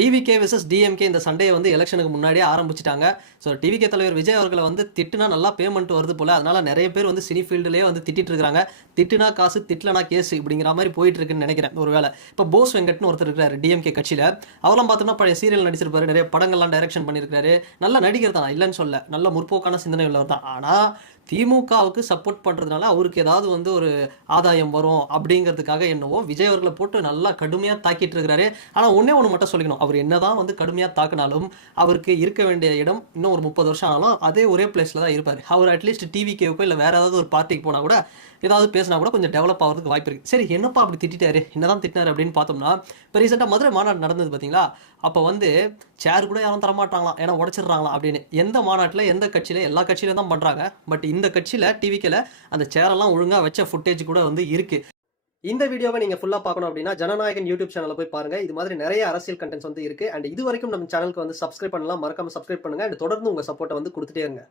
TVK versus DMK இந்த சண்டையை வந்து எலெக்ஷனுக்கு முன்னாடியே ஆரம்பிச்சுட்டாங்க. ஸோ டிவிகே தலைவர் விஜய் அவர்களை வந்து திட்டுனா நல்லா பேமெண்ட் வருது போல. அதனால நிறைய பேர் வந்து சினி ஃபீல்டுலேயே வந்து திட்டிட்டு இருக்காங்க. திட்டுனா காசு, திட்டலனா கேஸ் இப்படிங்கிற மாதிரி போயிட்டு இருக்குன்னு நினைக்கிறேன் ஒரு வேளை. இப்போ போஸ் வெங்கட்னு ஒருத்தர் இருக்காரு டிஎம்கே கட்சியில். அவரெல்லாம் பார்த்தோம்னா பழைய சீரியல் நடிச்சிருப்பாரு, நிறைய படங்கள்லாம் டைரக்ஷன் பண்ணியிருக்காரு. நல்ல நடிகர் தான், இல்லைன்னு சொல்ல, நல்ல முற்போக்கான சிந்தனை உள்ளவர் தான். ஆனால் திமுகவுக்கு சப்போர்ட் பண்ணுறதுனால அவருக்கு ஏதாவது வந்து ஒரு ஆதாயம் வரும் அப்படிங்கிறதுக்காக என்னவோ விஜய் அவர்களை போட்டு நல்லா கடுமையாக தாக்கிட்டு இருக்கிறாரு. ஆனால் ஒன்றே ஒன்று மட்டும் சொல்லிக்கணும், அவர் என்னதான் வந்து கடுமையாக தாக்கினாலும் அவருக்கு இருக்க வேண்டிய இடம் இன்னும் ஒரு 30 வருஷம் ஆனாலும் அதே ஒரே பிளேஸில் தான் இருப்பார். அவர் அட்லீஸ்ட் டிவிக்கேவுக்கோ இல்லை வேறு ஏதாவது ஒரு பார்ட்டிக்கு போனால் கூட ஏதாவது பேசினா கூட கொஞ்சம் டெவலப் ஆகிறதுக்கு வாய்ப்பு இருக்குது. சரி, என்னப்பா அப்படி திட்டாரு, என்னதான் திட்டினாரு அப்படின்னு பார்த்தோம்னா, இப்போ ரீசெண்டாக மதுரை மாநாடு நடந்தது பார்த்தீங்களா? அப்போ வந்து சேர் கூட யாரும் தரமாட்டாங்களாம், ஏன்னா உடச்சிடுறாங்களாம் அப்படின்னு. எந்த மாநாட்டில் எந்த கட்சியில், எல்லா கட்சியிலும் தான் பண்ணுறாங்க. பட் இந்த கட்சியில் டிவிக்கில் அந்த சேரெல்லாம் ஒழுங்காக வச்ச ஃபுட்டேஜ் கூட வந்து இருக்குது. இந்த வீடியோவை நீங்கள் ஃபுல்லாக பார்க்கணும் அப்படின்னா ஜனநாயகன் யூடியூப் சேனலில் போய் பாருங்கள். இது மாதிரி நிறைய அரசியல் கண்டென்ட்ஸ் வந்து இருக்குது. அண்ட் இது வரைக்கும் நம்ம சேனலுக்கு வந்து சப்ஸ்கிரைப் பண்ணலாம், மறக்காம சப்ஸ்கிரைப் பண்ணுங்கள். அண்ட் தொடர்ந்து உங்கள் சப்போர்ட்டை வந்து கொடுத்துட்டே இருங்க.